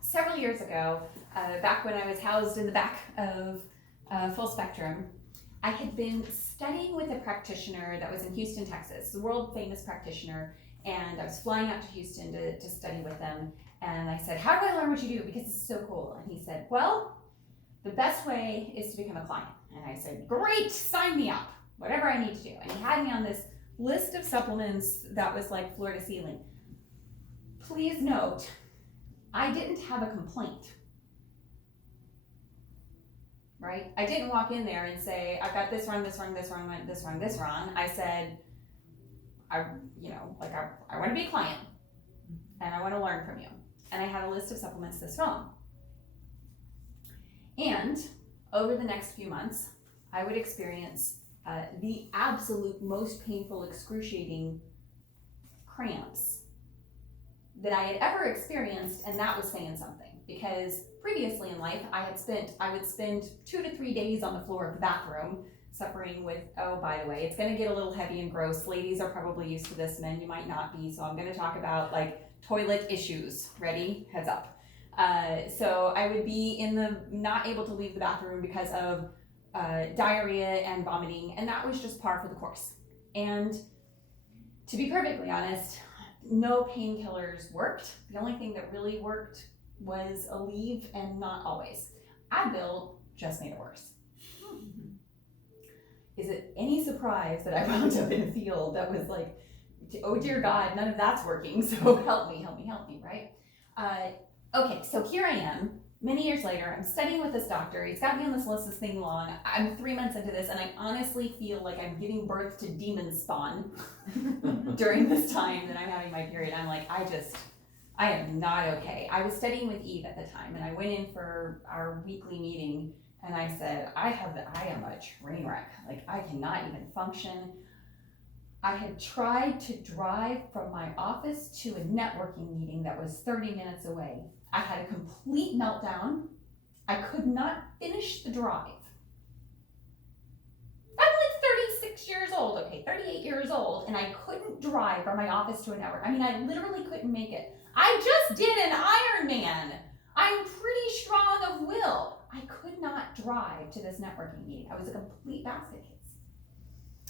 Several years ago, back when I was housed in the back of Full Spectrum, I had been studying with a practitioner that was in Houston, Texas, a world famous practitioner, and I was flying out to Houston to study with them. And I said, how do I learn what you do? Because this is so cool. And he said, well, the best way is to become a client. And I said, great, sign me up, whatever I need to do. And he had me on this list of supplements that was like floor to ceiling. Please note, I didn't have a complaint, right? I didn't walk in there and say, I've got this wrong, this wrong, this wrong, this wrong, this wrong. I said, I want to be a client and I want to learn from you. And I had a list of supplements this wrong. And over the next few months, I would experience the absolute most painful, excruciating cramps that I had ever experienced, and that was saying something. Because previously in life, I would spend 2 to 3 days on the floor of the bathroom suffering with, oh, by the way, it's gonna get a little heavy and gross. Ladies are probably used to this, men, you might not be, so I'm gonna talk about like toilet issues. Ready? Heads up. So I would be not able to leave the bathroom because of diarrhea and vomiting, and that was just par for the course. And to be perfectly honest, no painkillers worked. The only thing that really worked was Aleve, and not always. Advil just made it worse. Is it any surprise that I wound up in a field that was like, oh dear God, none of that's working, so help me, right? Okay, so here I am, many years later, I'm studying with this doctor. He's got me on this list this thing long. I'm 3 months into this, and I honestly feel like I'm giving birth to demon spawn during this time that I'm having my period. I'm like, I am not okay. I was studying with Eve at the time, and I went in for our weekly meeting, and I said, I am a train wreck. Like, I cannot even function. I had tried to drive from my office to a networking meeting that was 30 minutes away. I had a complete meltdown. I could not finish the drive. I'm like 36 years old, 38 years old, and I couldn't drive from my office to a network. I mean, I literally couldn't make it. I just did an Ironman. I'm pretty strong of will. I could not drive to this networking meeting. I was a complete basket case.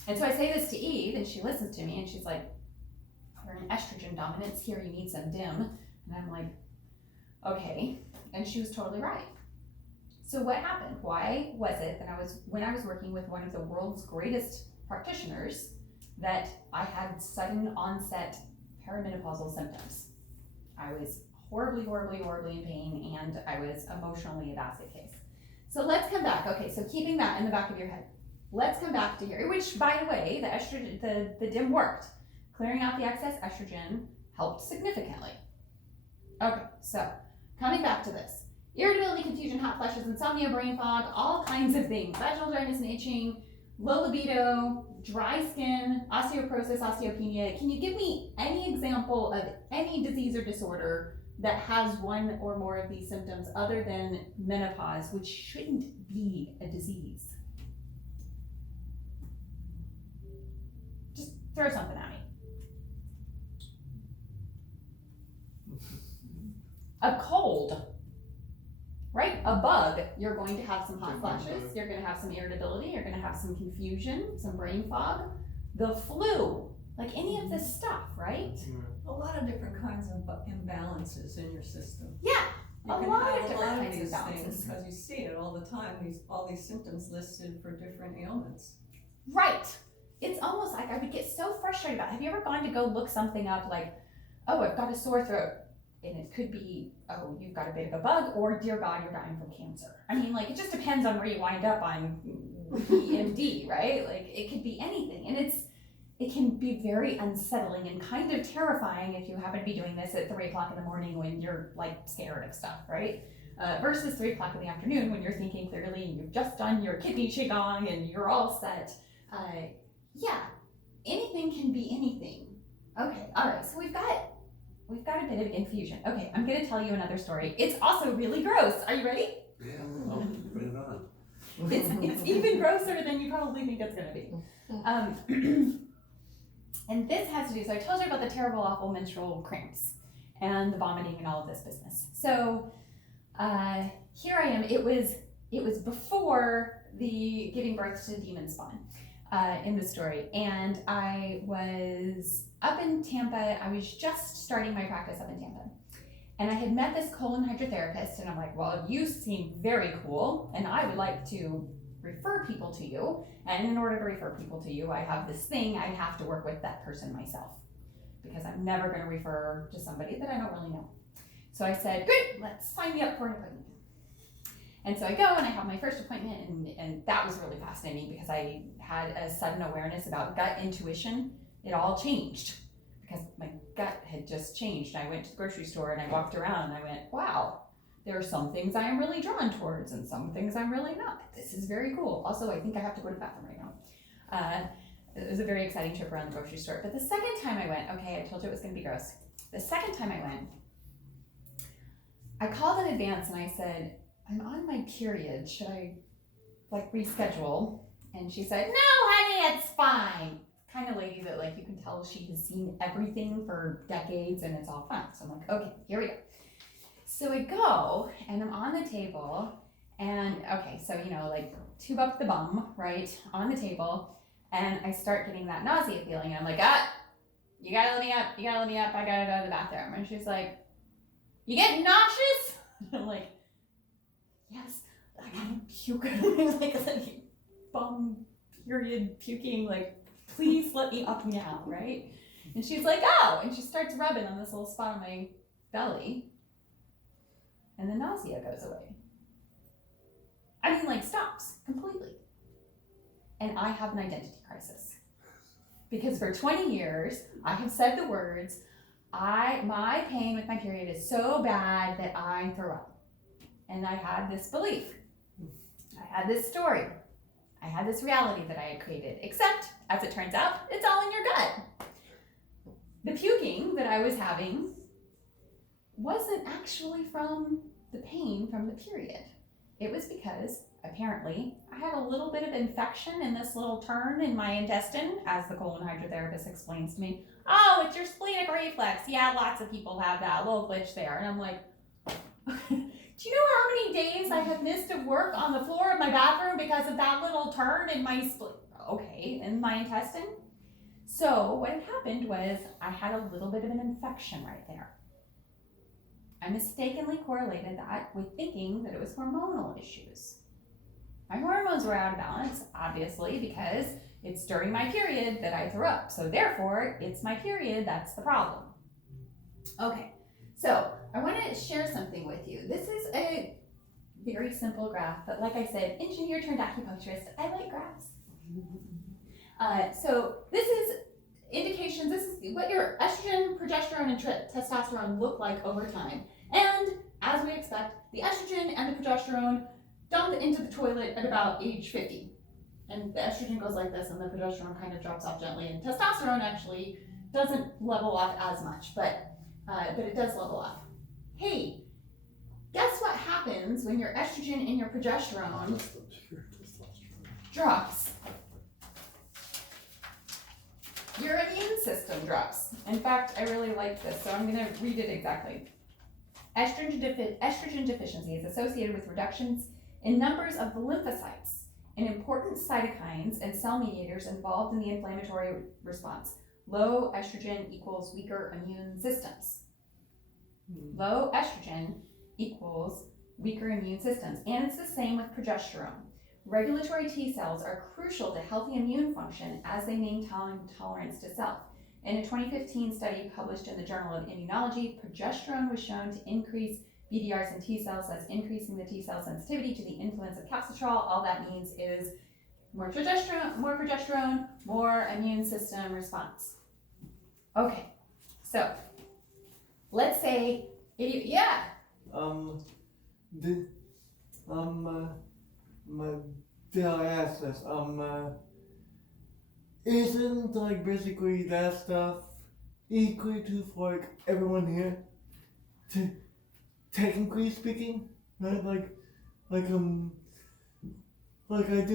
And so I say this to Eve, and she listens to me, and she's like, you're an estrogen dominance here, you need some DIM. And I'm like, okay. And she was totally right. So what happened? Why was it that when I was working with one of the world's greatest practitioners, that I had sudden onset perimenopausal symptoms? I was horribly in pain, and I was emotionally a basket case. So let's come back. Okay, so keeping that in the back of your head. Let's come back to here, which, by the way, the estrogen, the DIM worked. Clearing out the excess estrogen helped significantly. Okay, so coming back to this. Irritability, confusion, hot flushes, insomnia, brain fog, all kinds of things. Vaginal dryness and itching, low libido, dry skin, osteoporosis, osteopenia. Can you give me any example of any disease or disorder that has one or more of these symptoms other than menopause, which shouldn't be a disease? Just throw something at me. A cold, right? A bug, you're going to have some hot flashes, you're going to have some irritability, you're going to have some confusion, some brain fog. The flu, like any of this stuff, right? A lot of different kinds of imbalances in your system. Yeah, You a can lot have of a different lot of kinds of these imbalances. things because you see it all the time. All these symptoms listed for different ailments. Right. It's almost like I would get so frustrated about it. Have you ever gone to go look something up like, oh, I've got a sore throat? And it could be, oh, you've got a bit of a bug, or dear God, you're dying from cancer. I mean, like, it just depends on where you wind up on EMD, right? Like, it could be anything. And it can be very unsettling and kind of terrifying if you happen to be doing this at 3 o'clock in the morning when you're like scared of stuff, right? Versus 3 o'clock in the afternoon when you're thinking clearly and you've just done your kidney qigong and you're all set. Yeah, anything can be anything. Okay, all right, so we've got a bit of confusion. Okay, I'm gonna tell you another story. It's also really gross. Are you ready? Yeah, well, bring it on. It's even grosser than you probably think it's gonna be. And this has to do, so I told you about the terrible, awful menstrual cramps and the vomiting and all of this business. So here I am. It was before the giving birth to demon spawn in the story. And I was up in Tampa. I was just starting my practice up in Tampa. And I had met this colon hydrotherapist, and I'm like, well, you seem very cool, and I would like to refer people to you. And in order to refer people to you, I have this thing, I have to work with that person myself, because I'm never going to refer to somebody that I don't really know. So I said, great, let's sign me up for an appointment. And so I go and I have my first appointment, and that was really fascinating because I had a sudden awareness about gut intuition. It all changed because my gut had just changed. I went to the grocery store and I walked around and I went, wow, there are some things I am really drawn towards and some things I'm really not. This is very cool. Also, I think I have to go to the bathroom right now. It was a very exciting trip around the grocery store. But the second time I went, okay, I told you it was going to be gross. The second time I went, I called in advance and I said, I'm on my period. Should I reschedule? And she said, no, honey, it's fine. Kind of lady that you can tell she has seen everything for decades and it's all fine. So I'm like, okay, here we go. So I go and I'm on the table and okay, so tube up the bum, right, on the table, and I start getting that nausea feeling and I'm like, you gotta let me up, I gotta go to the bathroom. And she's like, you getting nauseous? And I'm like, yes, I gotta puke. like bum period puking, please let me up now, right? And she's like, oh, and she starts rubbing on this little spot on my belly, and the nausea goes away. I mean, stops completely. And I have an identity crisis. Because for 20 years, I have said the words, my pain with my period is so bad that I throw up. And I had this belief. I had this story. I had this reality that I had created. Except, as it turns out, it's all in your gut. The puking that I was having wasn't actually from the pain from the period. It was because, apparently, I had a little bit of infection in this little turn in my intestine, as the colon hydrotherapist explains to me. Oh, it's your splenic reflex. Yeah, lots of people have that little glitch there. And I'm like, do you know how many days I have missed of work on the floor of my bathroom because of that little turn in my in my intestine? So what had happened was I had a little bit of an infection right there. I mistakenly correlated that with thinking that it was hormonal issues. My hormones were out of balance, obviously, because it's during my period that I threw up. So therefore, it's my period, that's the problem. Okay, so I want to share something with you. This is a very simple graph, but like I said, engineer turned acupuncturist, I like graphs. So this is indications, this is what your estrogen, progesterone, and testosterone look like over time. And as we expect, the estrogen and the progesterone dump into the toilet at about age 50. And the estrogen goes like this and the progesterone kind of drops off gently, and testosterone actually doesn't level off as much, but it does level off. Hey, guess what happens when your estrogen and your progesterone drops? Your immune system drops. In fact, I really like this, so I'm going to read it exactly. Estrogen deficiency is associated with reductions in numbers of the lymphocytes, and important cytokines and cell mediators involved in the inflammatory response. Low estrogen equals weaker immune systems. Low estrogen equals weaker immune systems, and it's the same with progesterone. Regulatory T cells are crucial to healthy immune function as they maintain tolerance to self. In a 2015 study published in the Journal of Immunology, progesterone was shown to increase BDRs and T cells, thus increasing the T cell sensitivity to the influence of calcitrol. All that means is more progesterone, more immune system response. Okay, so let's say, did I ask this? Isn't basically that stuff equally true for everyone here? Technically speaking, right? I do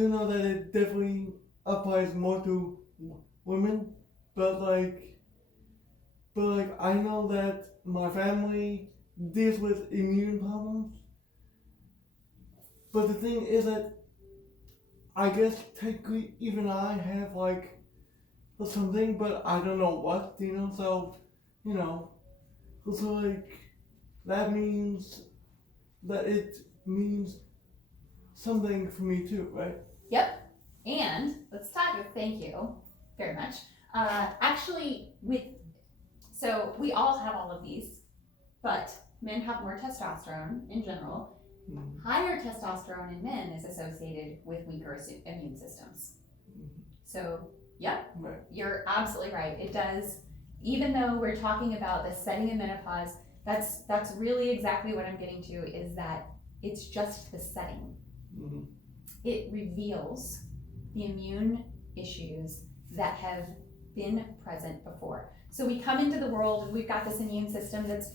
know that it definitely applies more to women, but I know that my family deals with immune problems. But the thing is that I guess technically even I have something, but I don't know what, so, so that means that it means something for me too, right? Yep. And let's talk. Thank you very much. Actually, so we all have all of these, but men have more testosterone in general. Mm. Higher testosterone in men is associated with weaker immune systems. So, yep, Right. you're absolutely right. It does. Even though we're talking about the setting of menopause, that's really exactly what I'm getting to, is that it's just the setting. Mm-hmm. It reveals the immune issues that have been present before. So we come into the world and we've got this immune system that's,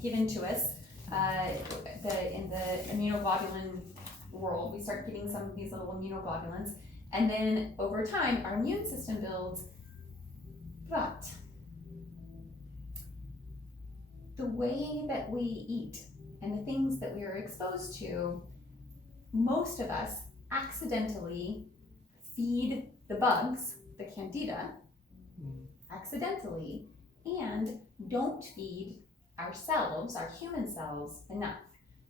given to us. In the immunoglobulin world, we start getting some of these little immunoglobulins, and then over time our immune system builds. But the way that we eat and the things that we are exposed to, most of us accidentally feed the bugs, the candida, accidentally, and don't feed ourselves, our human cells, enough.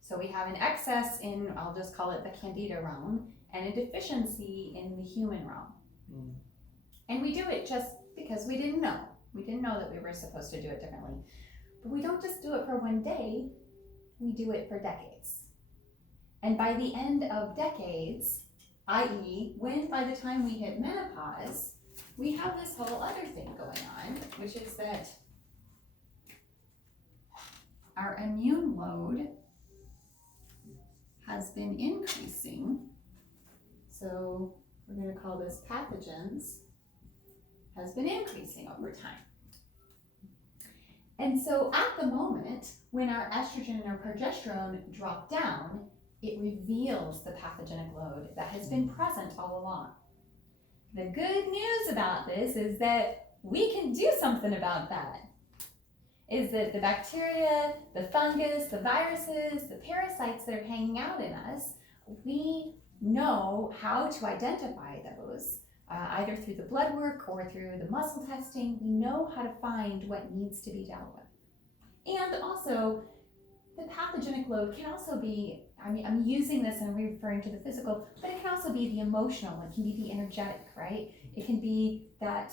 So we have an excess in, I'll just call it the candida realm, and a deficiency in the human realm. Mm. And we do it just because we didn't know. We didn't know that we were supposed to do it differently. But we don't just do it for one day, we do it for decades. And by the end of decades, i.e., when by the time we hit menopause, we have this whole other thing going on, which is that our immune load has been increasing. So we're going to call this pathogens, has been increasing over time. And so at the moment, when our estrogen and our progesterone drop down, it reveals the pathogenic load that has been present all along. The good news about this is that we can do something about that. Is that the bacteria, the fungus, the viruses, the parasites that are hanging out in us, we know how to identify those, either through the blood work or through the muscle testing. We know how to find what needs to be dealt with. And also, the pathogenic load can also be, I'm using this and referring to the physical, but it can also be the emotional, it can be the energetic, right? It can be that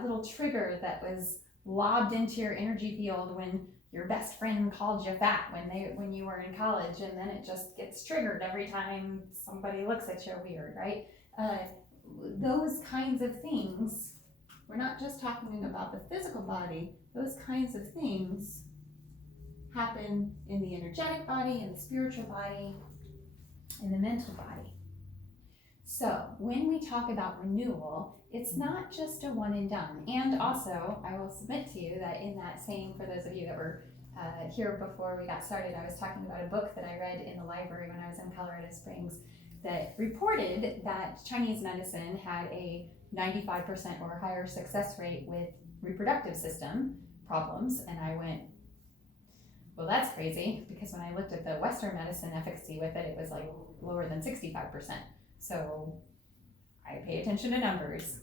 little trigger that was lobbed into your energy field when your best friend called you fat when you were in college, and then it just gets triggered every time somebody looks at you weird, right? Those kinds of things, we're not just talking about the physical body, those kinds of things happen in the energetic body, in the spiritual body, in the mental body. So when we talk about renewal, it's not just a one and done. And also, I will submit to you that in that same, for those of you that were here before we got started, I was talking about a book that I read in the library when I was in Colorado Springs that reported that Chinese medicine had a 95% or higher success rate with reproductive system problems. And I went, well, that's crazy, because when I looked at the Western medicine efficacy with it, it was like lower than 65%. So I pay attention to numbers.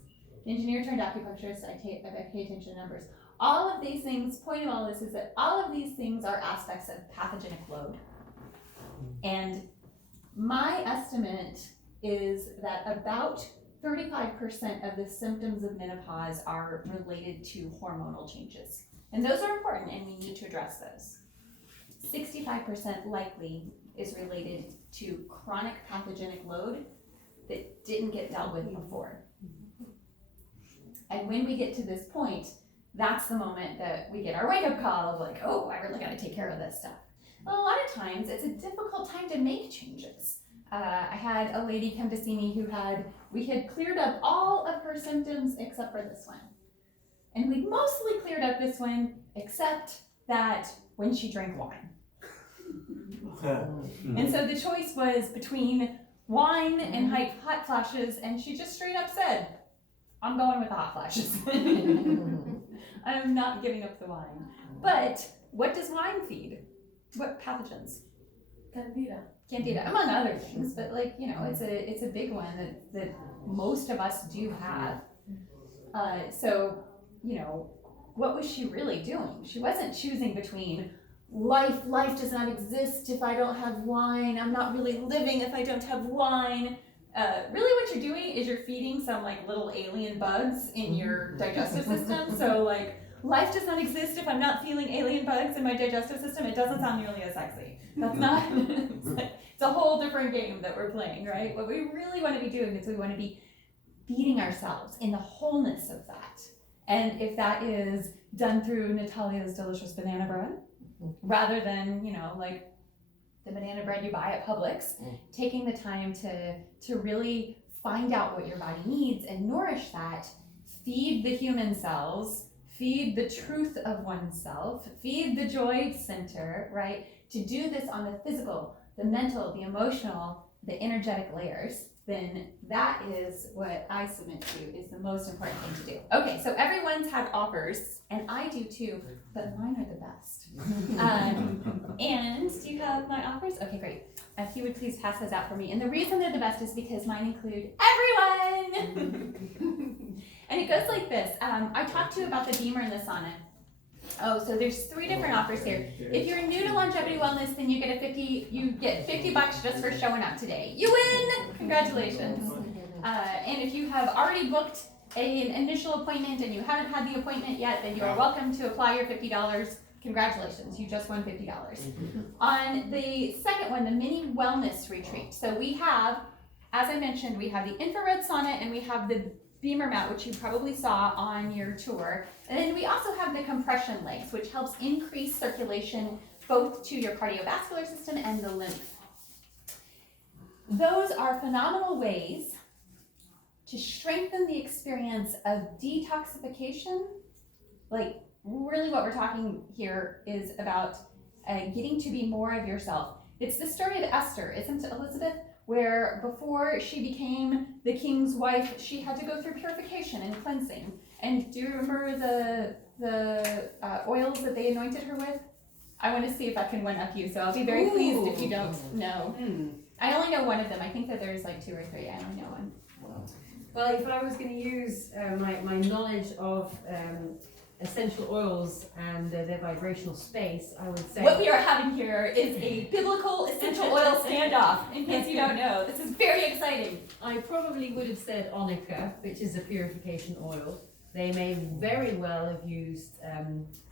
Engineer turned acupuncturist, I pay attention to numbers. All of these things, point of all this is that all of these things are aspects of pathogenic load. And my estimate is that about 35% of the symptoms of menopause are related to hormonal changes. And those are important, and we need to address those. 65% likely is related to chronic pathogenic load that didn't get dealt with before. And when we get to this point, that's the moment that we get our wake-up call of like, oh, I really gotta take care of this stuff. Well, a lot of times, it's a difficult time to make changes. I had a lady come to see me we had cleared up all of her symptoms except for this one. And we'd mostly cleared up this one, except that when she drank wine. And so the choice was between wine and hot flashes, and she just straight up said, I'm going with the hot flashes. I'm not giving up the wine. But what does wine feed? What pathogens? Candida, among other things, but like, you know, it's a big one that most of us do have. So, you know, what was she really doing? She wasn't choosing between life does not exist if I don't have wine, I'm not really living if I don't have wine. Really what you're doing is you're feeding some like little alien bugs in your digestive system. So like, life does not exist if I'm not feeling alien bugs in my digestive system. It doesn't sound nearly as sexy. That's not, it's a whole different game that we're playing, right? What we really want to be doing is we want to be feeding ourselves in the wholeness of that. And if that is done through Natalia's delicious banana bread, rather than, you know, like the banana bread you buy at Publix, taking the time to really find out what your body needs and nourish that, feed the human cells, feed the truth of oneself, feed the joy center, right? To do this on the physical, the mental, the emotional, the energetic layers, then that is what I submit to is the most important thing to do. Okay, so everyone's had offers, and I do too, but mine are the best. And do you have my offers? Okay, great. If you would please pass those out for me. And the reason they're the best is because mine include everyone! And it goes like this. I talked to you about the Beamer and the sauna. Oh, so there's 3 different offers here. If you're new to Longevity Wellness, then you get $50 just for showing up today. You win! Congratulations. And if you have already booked an initial appointment and you haven't had the appointment yet, then you are welcome to apply your $50. Congratulations, you just won $50. On the second one, the mini wellness retreat. So we have, as I mentioned, we have the infrared sauna and we have the Beamer mat, which you probably saw on your tour. And then we also have the compression legs, which helps increase circulation both to your cardiovascular system and the lymph. Those are phenomenal ways to strengthen the experience of detoxification. Like, really what we're talking here is about getting to be more of yourself. It's the story of Esther, isn't it, Elizabeth? Where before she became the king's wife, she had to go through purification and cleansing. And do you remember the oils that they anointed her with? I want to see if I can one-up you, so I'll be very pleased if you don't know. I only know one of them. I think that there's like 2 or 3. I only know one. Well, if I was going to use my knowledge of essential oils and their vibrational space, I would say... What we are having here is a biblical essential oil standoff, in case you don't know. This is very exciting. I probably would have said onycha, which is a purification oil. They may very well have used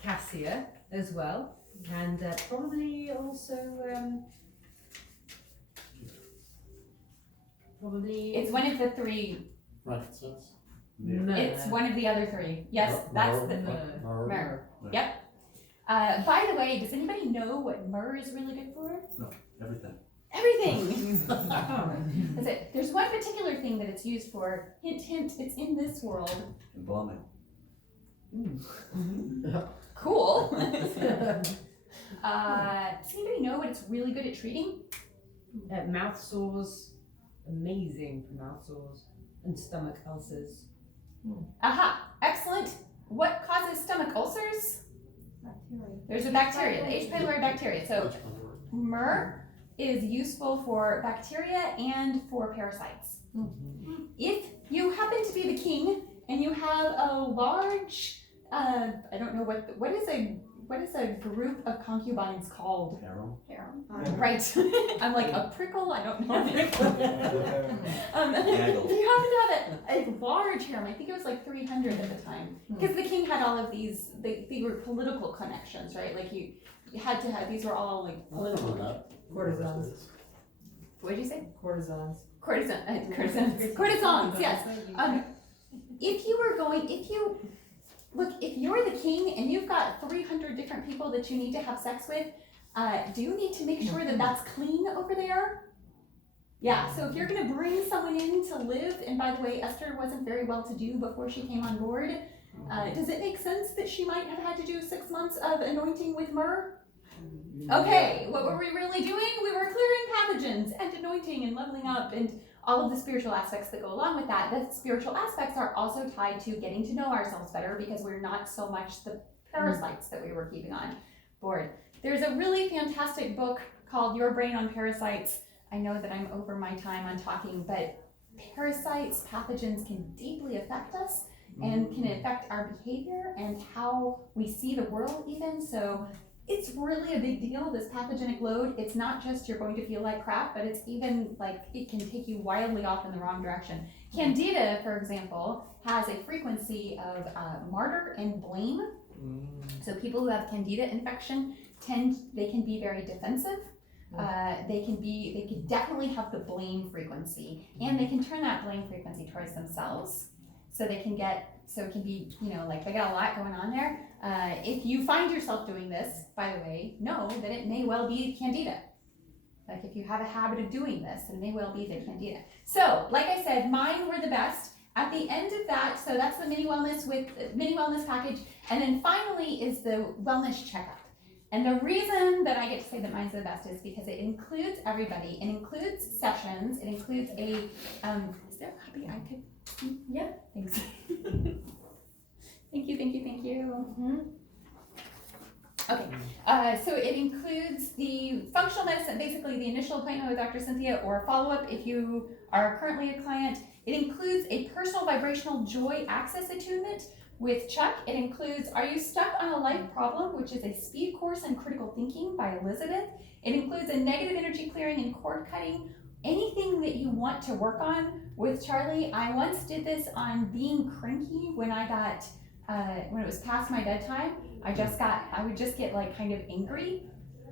cassia as well, and probably also... It's one of the 3. Frankincense? Myrrh. It's one of the other 3. Yes, that's the myrrh. Yep. By the way, does anybody know what myrrh is really good for? No, everything. Everything. That's it. There's one particular thing that it's used for. Hint, hint. It's in this world. Embalming. Cool. Does anybody know what it's really good at treating? Mouth sores, amazing for mouth sores, and stomach ulcers. Aha, excellent. What causes stomach ulcers? Bacteria. There's a bacteria, the H. pylori bacteria. So myrrh is useful for bacteria and for parasites. If you happen to be the king and you have a large, I don't know what is a group of concubines called? Harem. Right. I'm like a prickle. I don't know. Gaggle. You happen to have a large harem. I think it was like 300 at the time, because the king had all of these. They were political connections, right? Like you had to have. These were all like political. Courtesans. What did you say? Courtesans. Courtesans. Yes. If you're the king and you've got 300 different people that you need to have sex with, do you need to make sure that that's clean over there? Yeah, so if you're gonna bring someone in to live, and by the way, Esther wasn't very well to do before she came on board, does it make sense that she might have had to do 6 months of anointing with myrrh? Okay, what were we really doing? We were clearing pathogens and anointing and leveling up and all of the spiritual aspects that go along with that. The spiritual aspects are also tied to getting to know ourselves better because we're not so much the parasites that we were keeping on board. There's a really fantastic book called Your Brain on Parasites. I know that I'm over my time on talking, but parasites, pathogens can deeply affect us and can affect our behavior and how we see the world even. So it's really a big deal, this pathogenic load. It's not just you're going to feel like crap, but it's even like it can take you wildly off in the wrong direction. Candida, for example, has a frequency of martyr and blame. So people who have Candida infection they can be very defensive. They can definitely have the blame frequency, and they can turn that blame frequency towards themselves. So it can be, like they got a lot going on there. If you find yourself doing this, by the way, know that it may well be Candida. Like if you have a habit of doing this, it may well be the Candida. So, like I said, mine were the best. At the end of that, so that's the mini wellness package, and then finally is the wellness checkup. And the reason that I get to say that mine's the best is because it includes everybody. It includes sessions. It includes is there a copy I could? Yeah, thanks. Thank you. Okay, so it includes the functional medicine, basically the initial appointment with Dr. Cynthia or a follow-up if you are currently a client. It includes a personal vibrational joy access attunement with Chuck. It includes Are You Stuck on a Life Problem, which is a speed course in critical thinking by Elizabeth. It includes a negative energy clearing and cord cutting. Anything that you want to work on with Charlie. I once did this on being cranky when I got, when it was past my bedtime. I would just get like kind of angry,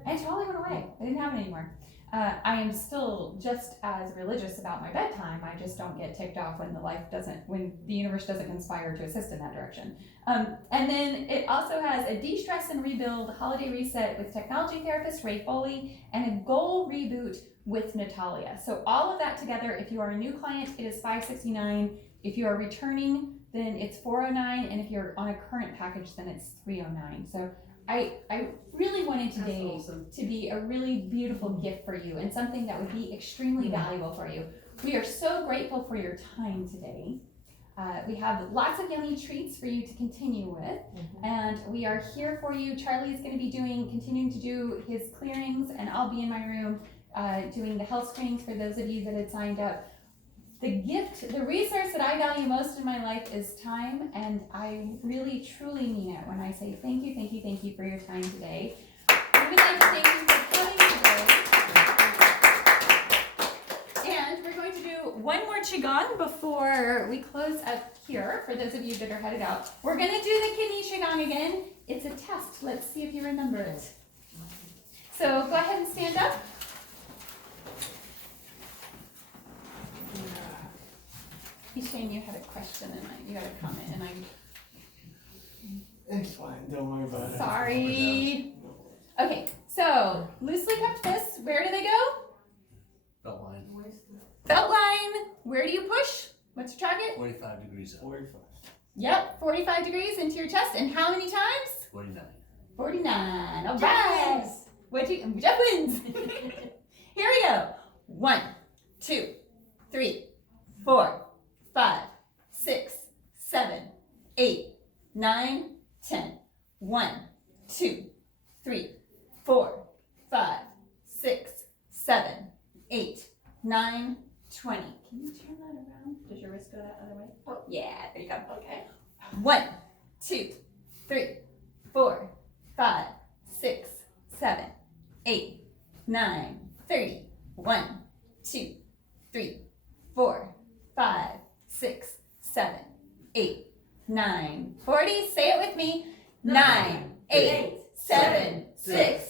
and it totally went away. I didn't have it anymore. I am still just as religious about my bedtime. I just don't get ticked off when when the universe doesn't conspire to assist in that direction. And then it also has a de-stress and rebuild holiday reset with technology therapist Ray Foley and a goal reboot with Natalia. So all of that together, if you are a new client, it is $569. If you are returning, then it's $409, and if you're on a current package, then it's $309. So I really wanted today to be a really beautiful gift for you and something that would be extremely valuable for you. We are so grateful for your time today. We have lots of yummy treats for you to continue with, and we are here for you. Charlie is going to be continuing to do his clearings, and I'll be in my room doing the health screenings for those of you that had signed up. The resource that I value most in my life is time, and I really, truly mean it when I say thank you for your time today. We would like to thank you for coming today. And we're going to do one more Qigong before we close up here, for those of you that are headed out. We're going to do the kidney Qigong again. It's a test. Let's see if you remember it. So go ahead and stand up. He's saying you had a question and you had a comment, and It's fine, don't worry about it. sorry. Okay, so loosely cupped fists, where do they go? Belt line. Belt line. Where do you push? What's your target? 45 degrees up. 45. Yep, 45 degrees into your chest, and how many times? 49. 49. All right. Jeff wins. Here we go. 1, 2, 3, 4, 5, 6, 7, 8, 9, 10. 1, 2, 3, 4, 5, 6, 7, 8, 9, 20. Can you turn that around? Does your wrist go that other way? Oh, yeah, there you go. Okay. 1, 2, 3, 4, 5, 6, 7, 8, 9, 30. 1, 2, 3, 4, 5, 6, 7, 8, 9, 40. Say it with me. 9, 8, 7, 6,